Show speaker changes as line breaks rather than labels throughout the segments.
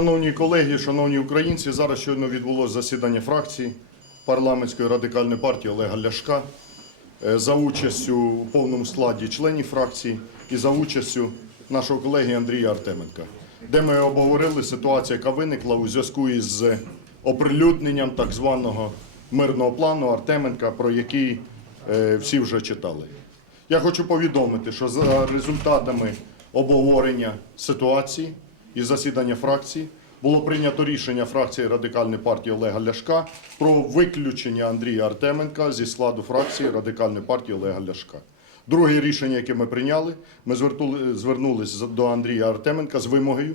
Шановні колеги, шановні українці, зараз щойно відбулося засідання фракції парламентської радикальної партії Олега Ляшка е, за участю у повному складі членів фракції і за участю нашого колеги Андрія Артеменка, де ми обговорили ситуацію, яка виникла у зв'язку із оприлюдненням так званого мирного плану Артеменка, про який е, всі вже читали. Я хочу повідомити, що за результатами обговорення ситуації і засідання фракції було прийнято рішення фракції Радикальної партії Олега Ляшка про виключення Андрія Артеменка зі складу фракції Радикальної партії Олега Ляшка. Друге рішення, яке ми прийняли, ми звернулися до Андрія Артеменка з вимогою,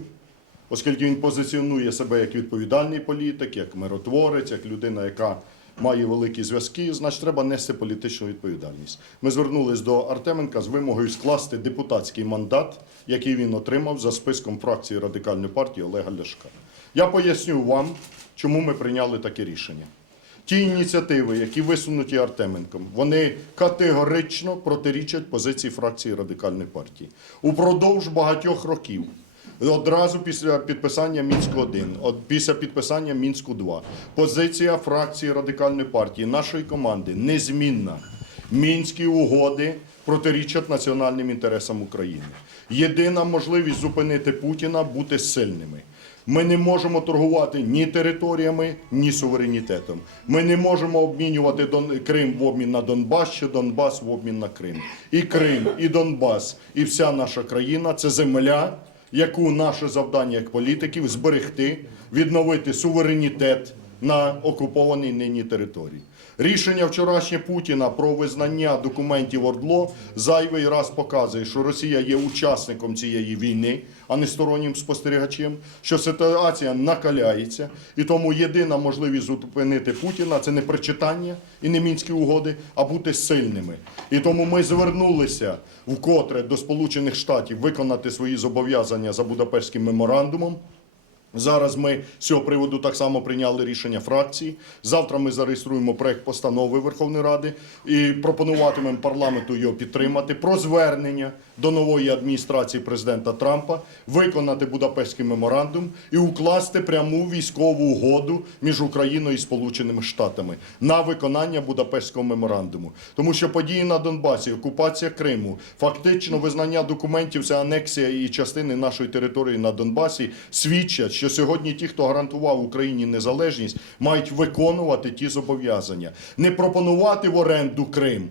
оскільки він позиціонує себе як відповідальний політик, як миротворець, як людина, яка має великі зв'язки, значить треба нести політичну відповідальність. Ми звернулись до Артеменка з вимогою скласти депутатський мандат, який він отримав за списком фракції Радикальної партії Олега Ляшка. Я поясню вам, чому ми прийняли таке рішення. Ті ініціативи, які висунуті Артеменком, вони категорично протирічать позиції фракції Радикальної партії. Упродовж багатьох років, одразу після підписання Мінську 1 от після підписання Мінську 2 позиція фракції Радикальної партії, нашої команди незмінна. Мінські угоди протирічать національним інтересам України. Єдина можливість зупинити Путіна бути сильними. Ми не можемо торгувати ні територіями, ні суверенітетом. Ми не можемо обмінювати Дон... Крим в обмін на Донбас чи Донбас в обмін на Крим. І Крим, і Донбас, і вся наша країна це земля, яку наше завдання як політиків зберегти, відновити суверенітет на окупованій нині території. Рішення вчорашнє Путіна про визнання документів ОРДЛО зайвий раз показує, що Росія є учасником цієї війни, а не стороннім спостерігачем, що ситуація накаляється, і тому єдина можливість зупинити Путіна це не причитання і не мінські угоди, а бути сильними. І тому ми звернулися вкотре до Сполучених Штатів виконати свої зобов'язання за Будапештським меморандумом. Зараз ми з цього приводу так само прийняли рішення фракції. Завтра ми зареєструємо проект постанови Верховної Ради і пропонуватимемо парламенту його підтримати про звернення до нової адміністрації президента Трампа, виконати Будапештський меморандум і укласти пряму військову угоду між Україною і Сполученими Штатами на виконання Будапештського меморандуму. Тому що події на Донбасі, окупація Криму, фактично визнання документів, це анексія і частини нашої території на Донбасі свідчать, що сьогодні ті, хто гарантував Україні незалежність, мають виконувати ті зобов'язання, не пропонувати в оренду Крим.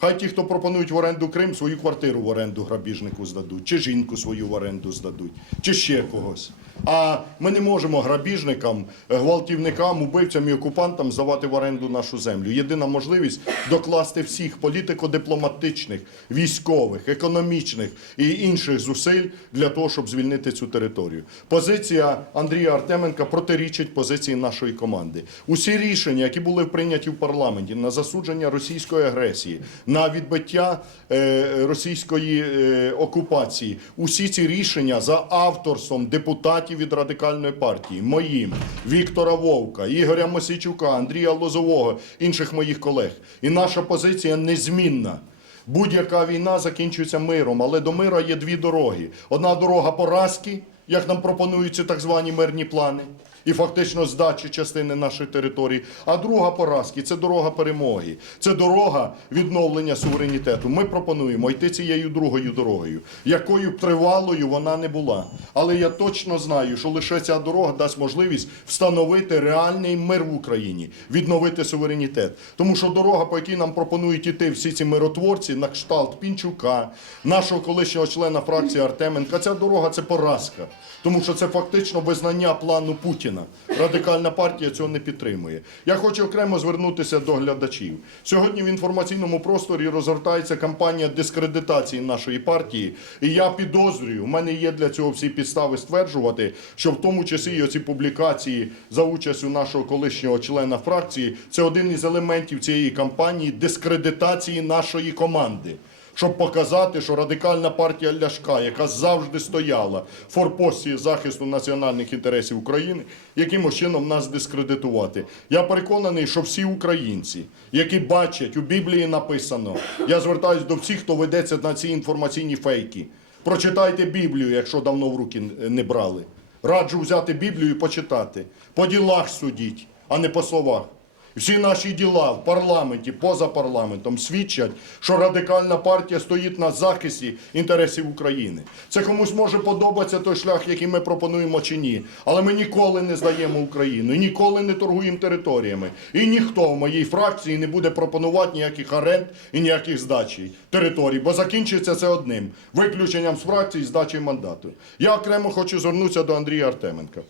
Хай ті, хто пропонують в оренду Крим, свою квартиру в оренду грабіжнику здадуть, чи жінку свою в оренду здадуть, чи ще когось. А ми не можемо грабіжникам, гвалтівникам, убивцям і окупантам здавати в оренду нашу землю. Єдина можливість докласти всіх політико-дипломатичних, військових, економічних і інших зусиль для того, щоб звільнити цю територію. Позиція Андрія Артеменка протирічить позиції нашої команди. Усі рішення, які були прийняті в парламенті на засудження російської агресії, на відбиття е, російської е, окупації, усі ці рішення за авторством депутатів від радикальної партії, моїм, Віктора Вовка, Ігоря Мосійчука, Андрія Лозового, інших моїх колег. І наша позиція незмінна. Будь-яка війна закінчується миром, але до мира є дві дороги: одна дорога поразки, як нам пропонують ці так звані мирні плани, і фактично здачі частини нашої території. А друга поразки це дорога перемоги, це дорога відновлення суверенітету. Ми пропонуємо йти цією другою дорогою, якою б тривалою вона не була. Але я точно знаю, що лише ця дорога дасть можливість встановити реальний мир в Україні, відновити суверенітет. Тому що дорога, по якій нам пропонують іти всі ці миротворці, на кшталт Пінчука, нашого колишнього члена фракції Артеменка, ця дорога це поразка. Тому що це фактично визнання плану Путіна. Радикальна партія цього не підтримує. Я хочу окремо звернутися до глядачів. Сьогодні в інформаційному просторі розгортається кампанія дискредитації нашої партії. І я підозрюю, у мене є для цього всі підстави стверджувати, що в тому числі і оці публікації за участю нашого колишнього члена фракції це один із елементів цієї кампанії дискредитації нашої команди щоб показати, що радикальна партія Ляшка, яка завжди стояла в форпості захисту національних інтересів України, якимось чином нас дискредитувати. Я переконаний, що всі українці, які бачать у Біблії написано, я звертаюся до всіх, хто ведеться на ці інформаційні фейки. Прочитайте Біблію, якщо давно в руки не брали. Раджу взяти Біблію і почитати. По ділах судіть, а не по словах. Всі наші діла в парламенті, поза парламентом свідчать, що радикальна партія стоїть на захисті інтересів України. Це комусь може подобатися той шлях, який ми пропонуємо чи ні. Але ми ніколи не здаємо Україну, ніколи не торгуємо територіями. І ніхто в моїй фракції не буде пропонувати ніяких аренд і ніяких здачі територій, бо закінчиться це одним виключенням з фракції і здачею мандату. Я окремо хочу звернутися до Андрія Артеменка.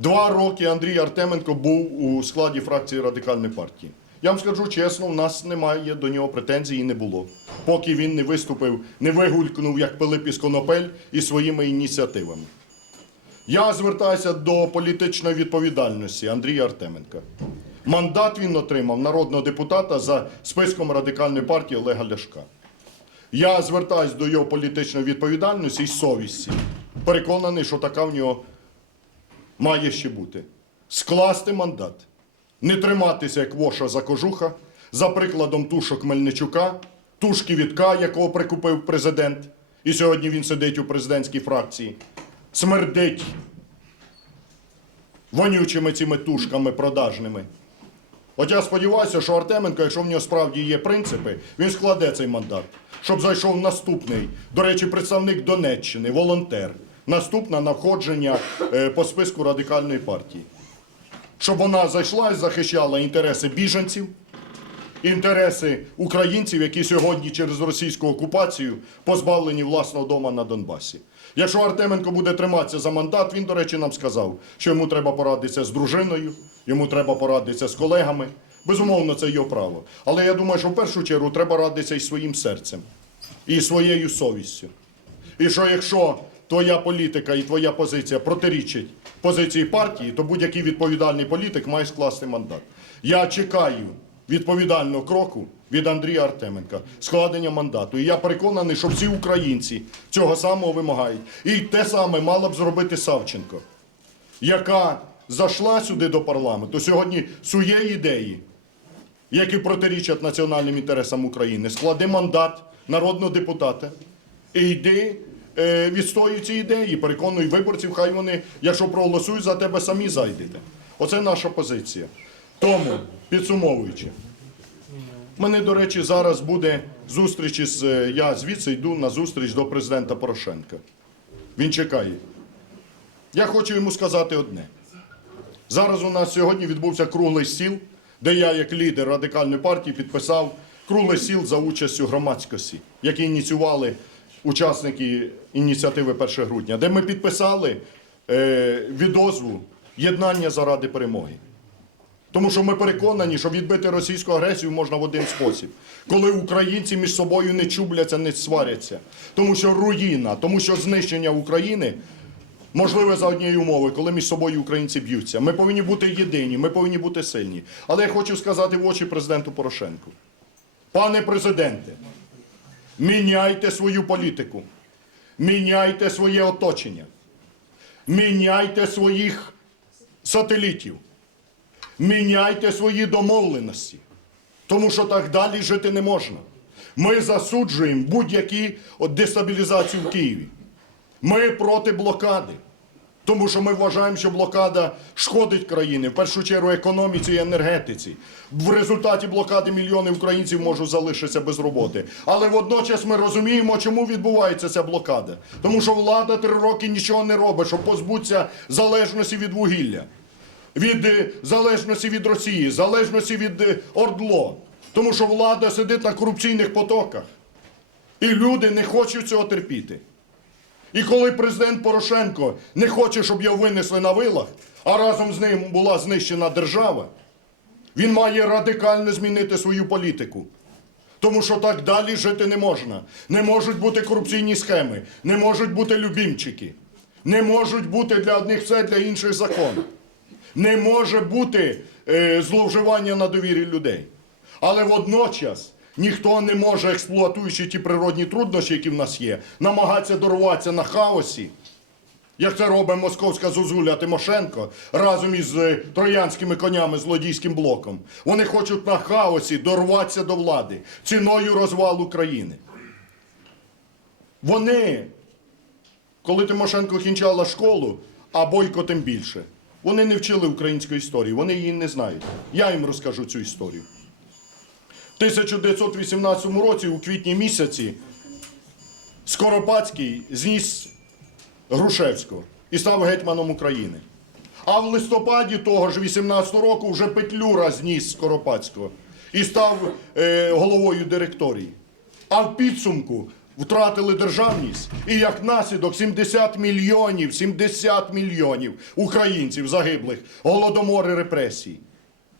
Два роки Андрій Артеменко був у складі фракції радикальної партії. Я вам скажу чесно, в нас немає до нього претензій і не було. Поки він не виступив, не вигулькнув, як Пилип із Конопель, із своїми ініціативами. Я звертаюся до політичної відповідальності Андрія Артеменка. Мандат він отримав народного депутата за списком радикальної партії Олега Ляшка. Я звертаюся до його політичної відповідальності і совісті. Переконаний, що така в нього має ще бути. Скласти мандат. Не триматися, як воша за кожуха, за прикладом тушок Мельничука, тушки Вітка, якого прикупив президент, і сьогодні він сидить у президентській фракції. Смердить вонючими цими тушками продажними. От я сподіваюся, що Артеменко, якщо в нього справді є принципи, він складе цей мандат, щоб зайшов наступний, до речі, представник Донеччини, волонтер, наступна на входження е, по списку радикальної партії. Щоб вона зайшла і захищала інтереси біженців, інтереси українців, які сьогодні через російську окупацію позбавлені власного дома на Донбасі. Якщо Артеменко буде триматися за мандат, він, до речі, нам сказав, що йому треба порадитися з дружиною, йому треба порадитися з колегами. Безумовно, це його право. Але я думаю, що в першу чергу треба радитися і своїм серцем, і своєю совістю. І що якщо твоя політика і твоя позиція протирічить позиції партії, то будь-який відповідальний політик має скласти мандат. Я чекаю відповідального кроку від Андрія Артеменка, складення мандату. І я переконаний, що всі українці цього самого вимагають. І те саме мала б зробити Савченко, яка зайшла сюди до парламенту, сьогодні сує ідеї, які протирічать національним інтересам України. Склади мандат народного депутата і йди відстоюй ці ідеї, переконуй виборців, хай вони, якщо проголосують за тебе, самі зайдете. Оце наша позиція. Тому, підсумовуючи, в мене, до речі, зараз буде зустріч із, е, я звідси йду на зустріч до президента Порошенка. Він чекає. Я хочу йому сказати одне. Зараз у нас сьогодні відбувся круглий стіл, де я, як лідер радикальної партії, підписав круглий стіл за участю громадськості, який ініціювали учасники ініціативи 1 грудня, де ми підписали е, відозву єднання заради перемоги. Тому що ми переконані, що відбити російську агресію можна в один спосіб, коли українці між собою не чубляться, не сваряться. Тому що руїна, тому що знищення України можливе за однієї умови, коли між собою українці б'ються. Ми повинні бути єдині, ми повинні бути сильні. Але я хочу сказати в очі президенту Порошенку. Пане президенте, міняйте свою політику, міняйте своє оточення, міняйте своїх сателітів. Міняйте свої домовленості, тому що так далі жити не можна. Ми засуджуємо будь-які дестабілізацію в Києві. Ми проти блокади, тому що ми вважаємо, що блокада шкодить країні, в першу чергу економіці і енергетиці. В результаті блокади мільйони українців можуть залишитися без роботи. Але водночас ми розуміємо, чому відбувається ця блокада. Тому що влада три роки нічого не робить, щоб позбутися залежності від вугілля від е, залежності від Росії, залежності від е, Ордло. Тому що влада сидить на корупційних потоках. І люди не хочуть цього терпіти. І коли президент Порошенко не хоче, щоб його винесли на вилах, а разом з ним була знищена держава, він має радикально змінити свою політику. Тому що так далі жити не можна. Не можуть бути корупційні схеми, не можуть бути любімчики, не можуть бути для одних все, для інших закон. Не може бути е, зловживання на довірі людей. Але водночас ніхто не може, експлуатуючи ті природні труднощі, які в нас є, намагатися дорватися на хаосі, як це робить московська зозуля Тимошенко разом із е, троянськими конями злодійським блоком. Вони хочуть на хаосі дорватися до влади ціною розвалу країни. Вони Коли Тимошенко кінчала школу, а Бойко тим більше. Вони не вчили української історії, вони її не знають. Я їм розкажу цю історію. В 1918 році, у квітні місяці, Скоропадський зніс Грушевського і став гетьманом України. А в листопаді того ж 18 року вже Петлюра зніс Скоропадського і став е, головою директорії. А в підсумку втратили державність, і як наслідок 70 мільйонів, 70 мільйонів українців загиблих, голодомори репресій.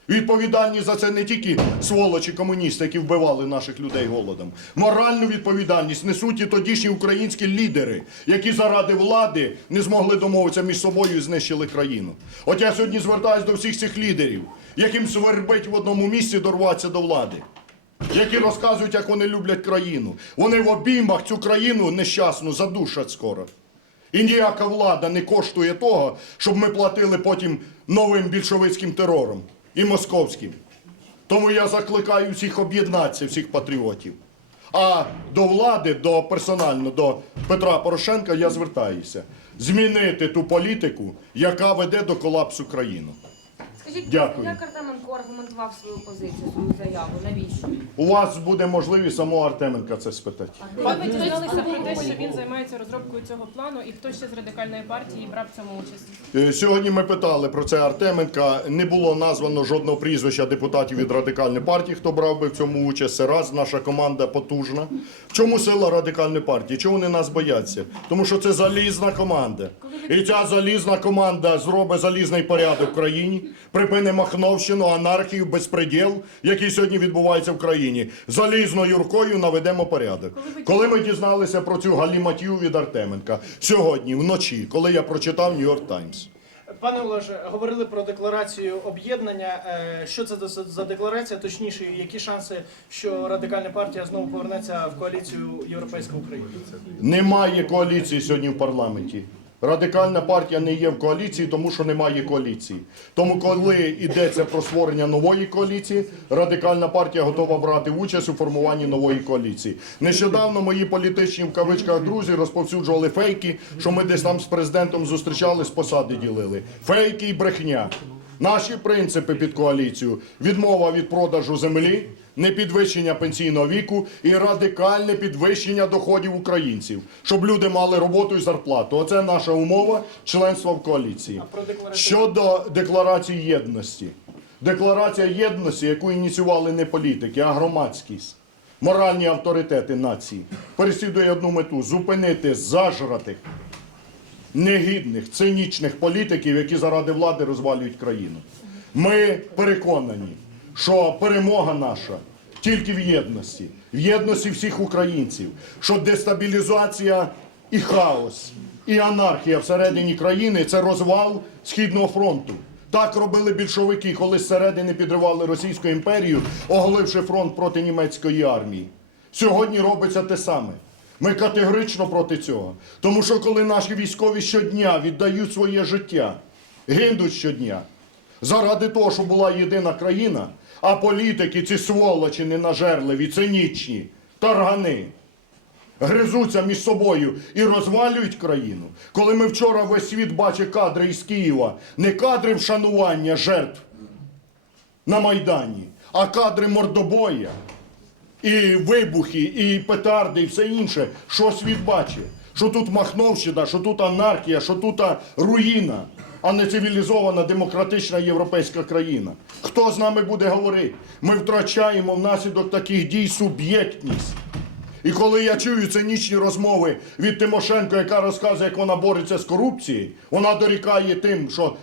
Відповідальні за це не тільки сволочі комуністи, які вбивали наших людей голодом. Моральну відповідальність несуть і тодішні українські лідери, які заради влади не змогли домовитися між собою і знищили країну. От я сьогодні звертаюся до всіх цих лідерів, яким свербить в одному місці дорватися до влади. Які розказують, як вони люблять країну. Вони в обіймах цю країну нещасну задушать скоро. І ніяка влада не коштує того, щоб ми платили потім новим більшовицьким терором і московським. Тому я закликаю всіх об'єднатися, всіх патріотів. А до влади, до персонально до Петра Порошенка я звертаюся змінити ту політику, яка веде до колапсу країни.
Скажіть,
Дякую.
як Артеменко аргументував свою позицію, свою заяву? Навіщо?
У вас буде можливість самого Артеменка це спитати.
Коли ви дізналися про те, що він займається розробкою цього плану, і хто ще з радикальної партії брав в цьому участь?
Е, Сьогодні ми питали про це Артеменка. Не було названо жодного прізвища депутатів від радикальної партії, хто брав би в цьому участь. Це раз наша команда потужна. В чому сила радикальної партії? Чому вони нас бояться? Тому що це залізна команда. І ця залізна команда зробить залізний порядок в країні, припине Махновщину, анархію, безпреділ, який сьогодні відбувається в країні. Залізною рукою наведемо порядок. Коли ми дізналися про цю галіматію від Артеменка сьогодні, вночі, коли я прочитав Нью-Йорк Таймс.
Пане Олеже, говорили про декларацію об'єднання. Е, Що це за- за декларація? Точніше, які шанси, що радикальна партія знову повернеться в коаліцію Європейська Україна?
Немає коаліції сьогодні в парламенті. Радикальна партія не є в коаліції, тому що немає коаліції. Тому, коли йдеться про створення нової коаліції, радикальна партія готова брати участь у формуванні нової коаліції. Нещодавно мої політичні в кавичках друзі розповсюджували фейки, що ми десь там з президентом зустрічались, посади ділили. Фейки і брехня. Наші принципи під коаліцію відмова від продажу землі, непідвищення пенсійного віку і радикальне підвищення доходів українців, щоб люди мали роботу і зарплату. Оце наша умова членства в коаліції. Щодо декларації єдності. Декларація єдності, яку ініціювали не політики, а громадськість, моральні авторитети нації, переслідує одну мету зупинити зажратих, негідних, цинічних політиків, які заради влади розвалюють країну. Ми переконані, що перемога наша тільки в єдності, в єдності всіх українців, що дестабілізація і хаос, і анархія всередині країни це розвал Східного фронту. Так робили більшовики, коли зсередини підривали Російську імперію, оголивши фронт проти німецької армії. Сьогодні робиться те саме. Ми категорично проти цього. Тому що коли наші військові щодня віддають своє життя, гинуть щодня, заради того, щоб була єдина країна, а політики, ці сволочі ненажерливі, цинічні, таргани, гризуться між собою і розвалюють країну. Коли ми вчора весь світ бачить кадри із Києва, не кадри вшанування жертв на Майдані, а кадри мордобоя, і вибухи, і петарди, і все інше, що світ бачить. Що тут Махновщина, що тут анархія, що тут руїна, а не цивілізована демократична європейська країна. Хто з нами буде говорити? Ми втрачаємо внаслідок таких дій суб'єктність. І коли я чую цинічні розмови від Тимошенко, яка розказує, як вона бореться з корупцією, вона дорікає тим, що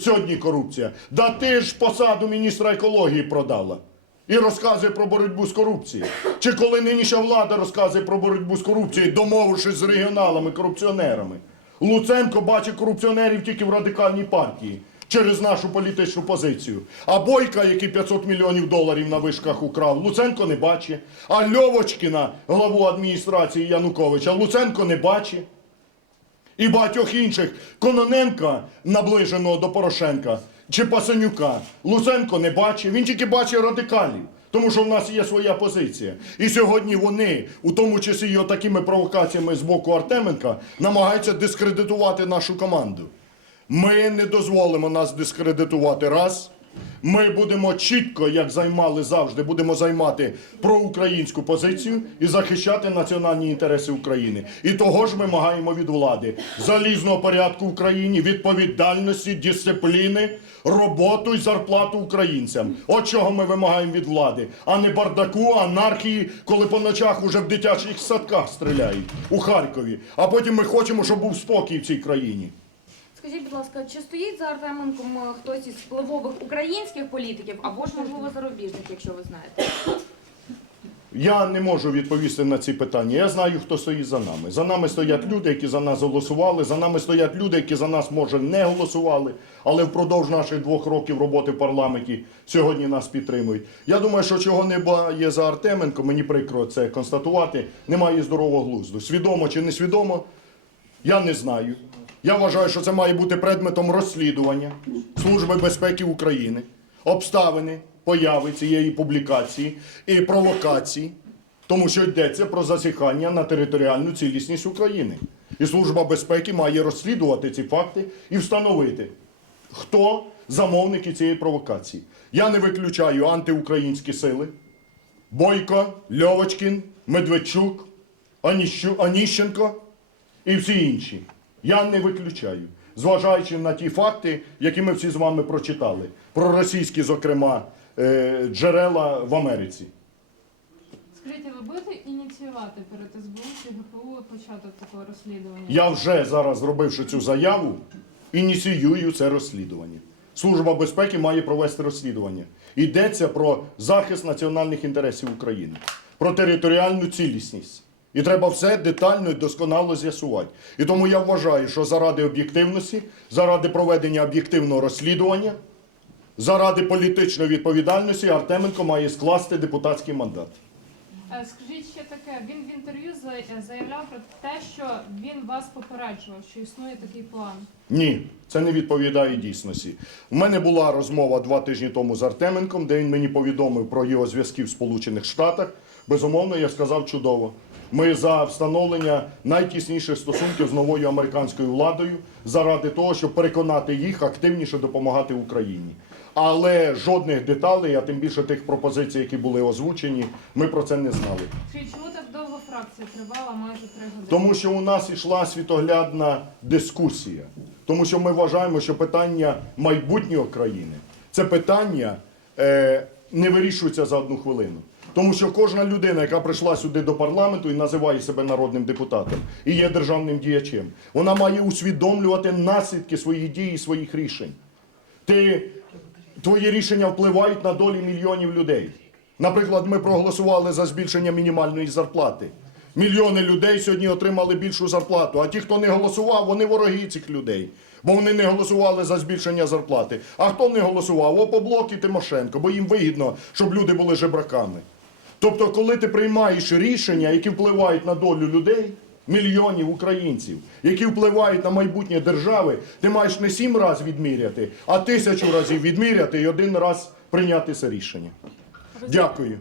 сьогодні корупція. Да ти ж посаду міністра екології продала. І розказує про боротьбу з корупцією. Чи коли нинішня влада розказує про боротьбу з корупцією, домовившись з регіоналами, корупціонерами. Луценко бачить корупціонерів тільки в радикальній партії через нашу політичну позицію. А Бойка, який 500 мільйонів доларів на вишках украв, Луценко не бачить. А Льовочкіна, главу адміністрації Януковича, Луценко не бачить. І багатьох інших Кононенка, наближеного до Порошенка, чи Пасенюка, Луценко не бачить, він тільки бачить радикалів. Тому що в нас є своя позиція. І сьогодні вони, у тому числі і такими провокаціями з боку Артеменка, намагаються дискредитувати нашу команду. Ми не дозволимо нас дискредитувати раз. Ми будемо чітко, як займали завжди, будемо займати проукраїнську позицію і захищати національні інтереси України. І того ж вимагаємо від влади залізного порядку в країні, відповідальності, дисципліни, роботу і зарплату українцям. От чого ми вимагаємо від влади, а не бардаку, анархії, коли по ночах уже в дитячих садках стріляють у Харкові. А потім ми хочемо, щоб був спокій в цій країні.
Скажіть, будь ласка, чи стоїть за Артеменком е, хтось із впливових українських політиків або ж можливо зарубіжних, якщо ви знаєте?
Я не можу відповісти на ці питання. Я знаю, хто стоїть за нами. За нами стоять люди, які за нас голосували. За нами стоять люди, які за нас, може, не голосували, але впродовж наших двох років роботи в парламенті сьогодні нас підтримують. Я думаю, що чого не є за Артеменко, мені прикро це констатувати. Немає здорового глузду. Свідомо чи не свідомо, я не знаю. Я вважаю, що це має бути предметом розслідування Служби безпеки України, обставини появи цієї публікації і провокації, тому що йдеться про засіхання на територіальну цілісність України. І Служба безпеки має розслідувати ці факти і встановити, хто замовники цієї провокації. Я не виключаю антиукраїнські сили. Бойко, Льовочкін, Медведчук, Аніщенко і всі інші. Я не виключаю, зважаючи на ті факти, які ми всі з вами прочитали, про російські, зокрема, е, джерела в Америці.
Скажіть, ви будете ініціювати перед СБУ чи ГПУ початок такого розслідування?
Я вже зараз, зробивши цю заяву, ініціюю це розслідування. Служба безпеки має провести розслідування. Йдеться про захист національних інтересів України, про територіальну цілісність. І треба все детально і досконало з'ясувати. І тому я вважаю, що заради об'єктивності, заради проведення об'єктивного розслідування, заради політичної відповідальності Артеменко має скласти депутатський мандат.
Е, Скажіть ще таке, він в інтерв'ю заявляв про те, що він вас попереджував, що існує такий план.
Ні, це не відповідає дійсності. У мене була розмова два тижні тому з Артеменком, де він мені повідомив про його зв'язки в Сполучених Штатах. Безумовно, я сказав чудово. Ми за встановлення найтісніших стосунків з новою американською владою заради того, щоб переконати їх активніше допомагати Україні. Але жодних деталей, а тим більше тих пропозицій, які були озвучені, ми про це не знали.
Чому так довго фракція тривала, майже три години?
Тому що у нас йшла світоглядна дискусія. Тому що ми вважаємо, що питання майбутнього країни це питання е, не вирішується за одну хвилину. Тому що кожна людина, яка прийшла сюди до парламенту і називає себе народним депутатом і є державним діячем, вона має усвідомлювати наслідки своїх дій і своїх рішень. Ти, твої рішення впливають на долі мільйонів людей. Наприклад, ми проголосували за збільшення мінімальної зарплати. Мільйони людей сьогодні отримали більшу зарплату. А ті, хто не голосував, вони вороги цих людей. Бо вони не голосували за збільшення зарплати. А хто не голосував? Опоблок і Тимошенко, бо їм вигідно, щоб люди були жебраками. Тобто, коли ти приймаєш рішення, які впливають на долю людей, мільйонів українців, які впливають на майбутнє держави, ти маєш не сім разів відміряти, а тисячу разів відміряти і один раз прийняти це рішення. Дякую.